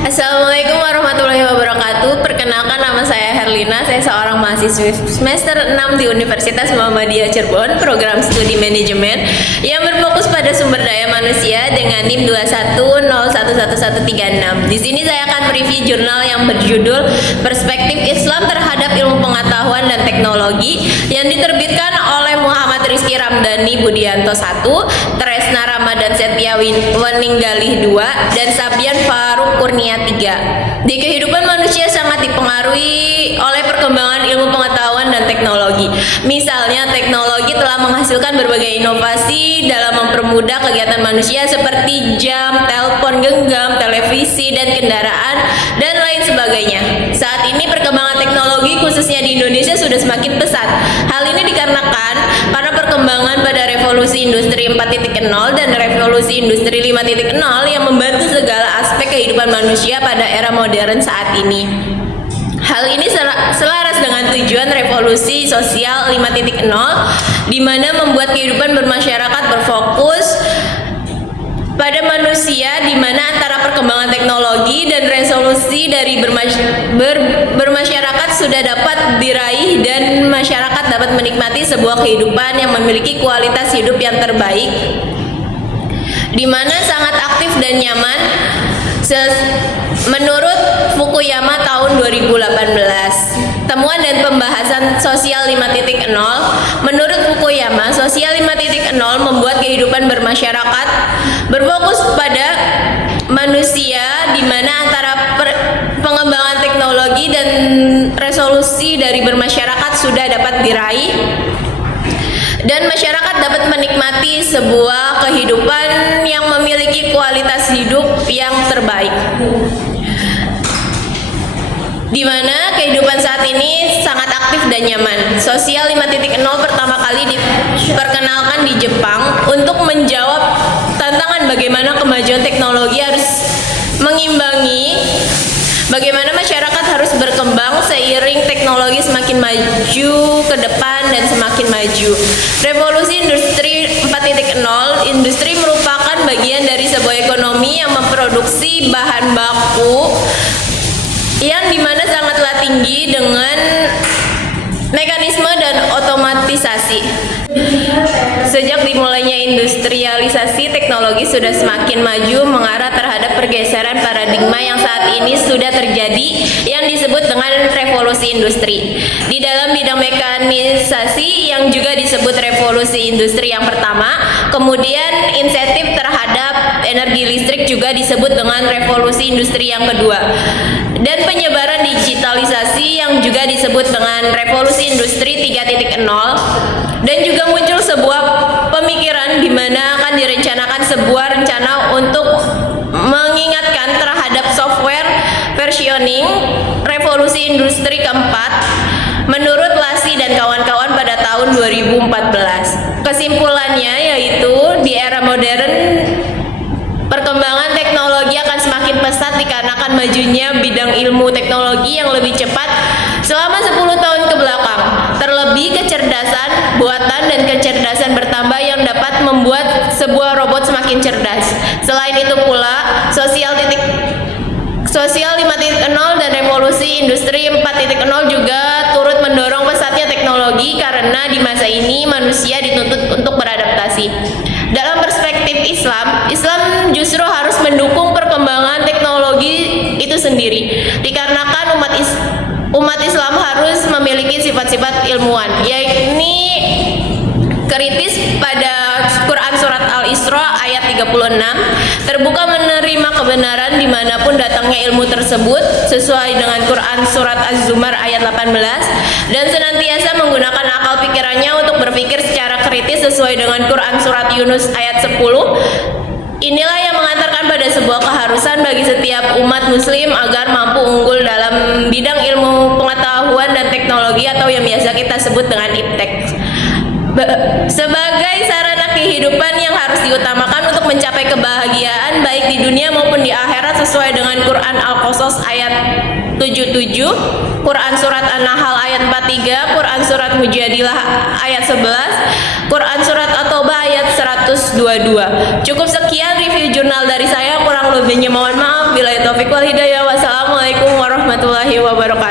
Assalamualaikum warahmatullahi wabarakatuh. Perkenalkan, nama saya Herlina. Saya seorang mahasiswi semester 6 di Universitas Muhammadiyah Cirebon, program studi manajemen yang berfokus pada sumber daya manusia dengan NIM 210111136. Di sini saya akan mereview jurnal yang berjudul Perspektif Islam Terhadap Ilmu Pengetahuan dan Teknologi yang diterbitkan oleh Muhammad Rizky Ramdhani Budianto 1, Tresna Ramadan Setia Weninggalih 2, dan Sabian Faruk Kurnia 3. Di kehidupan manusia sangat dipengaruhi oleh perkembangan ilmu pengetahuan dan teknologi. Misalnya, teknologi telah menghasilkan berbagai inovasi dalam mempermudah kegiatan manusia seperti jam, telepon genggam, televisi, dan kendaraan, dan lain sebagainya. Saat ini perkembangan teknologi khususnya di Indonesia sudah semakin pesat. Hal ini dikarenakan karena perkembangan pada revolusi industri 4.0 dan revolusi industri 5.0 yang membantu segala aspek kehidupan manusia pada era modern saat ini. Hal ini selaras dengan tujuan revolusi sosial 5.0 di mana membuat kehidupan bermasyarakat berfokus pada manusia, di mana antara perkembangan teknologi dan resolusi dari bermasyarakat sudah dapat diraih dan masyarakat dapat menikmati sebuah kehidupan yang memiliki kualitas hidup yang terbaik, di mana sangat aktif dan nyaman. Menurut Fukuyama tahun 2018, temuan dan pembahasan sosial 5.0. Menurut Fukuyama, sosial 5.0 membuat kehidupan bermasyarakat berfokus pada manusia, di mana antara pengembangan teknologi dan resolusi dari bermasyarakat sudah dapat diraih dan masyarakat dapat menikmati sebuah kehidupan yang memiliki kualitas hidup yang terbaik, di mana kehidupan saat ini sangat aktif dan nyaman. Sosial 5.0 pertama kali diperkenalkan di Jepang untuk menjawab tantangan bagaimana kemajuan teknologi harus mengimbangi bagaimana masyarakat harus berkembang seiring teknologi semakin maju ke depan dan semakin maju. Revolusi industri 4.0, industri merupakan bagian dari sebuah ekonomi yang memproduksi bahan baku yang dimana sangatlah tinggi dengan mekanisme dan otomatisasi. Sejak dimulainya industrialisasi, teknologi sudah semakin maju mengarah terhadap pergeseran paradigma yang saat ini sudah terjadi yang disebut dengan revolusi industri. Di dalam bidang mekanisasi yang juga disebut revolusi industri yang pertama, kemudian insentif terhadap energi listrik juga disebut dengan revolusi industri yang kedua. Dan penyebaran digitalisasi yang juga disebut dengan revolusi industri 3.0, dan juga muncul sebuah pemikiran di mana akan direncanakan sebuah rencana untuk mengingatkan terhadap software versioning revolusi industri keempat menurut Lasi dan kawan-kawan pada tahun 2014. Kesimpulannya yaitu di era modern perkembangan teknologi akan semakin pesat dikarenakan majunya bidang ilmu teknologi yang lebih cepat selama 10 tahun ke belakang. Terlebih kecerdasan buatan dan kecerdasan bertambah yang dapat membuat sebuah robot semakin cerdas. Selain itu pula, sosial 5.0 dan revolusi industri 4.0 juga turut mendorong pesatnya teknologi karena di masa ini manusia dituntut untuk beradaptasi. Dalam perspektif Islam, Islam justru harus mendukung perkembangan teknologi itu sendiri, dikarenakan umat Islam harus memiliki sifat-sifat ilmuwan, yakni kritis pada Quran Surat Al-Isra ayat 36, terbuka menerima kebenaran dimanapun datangnya ilmu tersebut sesuai dengan Quran Surat Az-Zumar ayat 18, dan senantiasa menggunakan akal pikirannya untuk berpikir secara kritis sesuai dengan Quran Surat Yunus ayat 10. Inilah yang mengantarkan pada sebuah keharusan bagi setiap umat muslim agar mampu unggul dalam bidang ilmu pengetahuan dan teknologi atau yang biasa kita sebut dengan iptek. Sebagai sarana kehidupan yang harus diutamakan untuk mencapai kebahagiaan baik di dunia maupun di akhirat sesuai dengan Quran Al-Qasas ayat 77, Quran surat An-Nahl ayat 43, Quran surat Mujadilah ayat 11, Quran surat At-Taubah ayat 122. Cukup sekian review jurnal dari saya, kurang lebihnya mohon maaf. Billahi taufiq wal hidayah. Wassalamualaikum warahmatullahi wabarakatuh.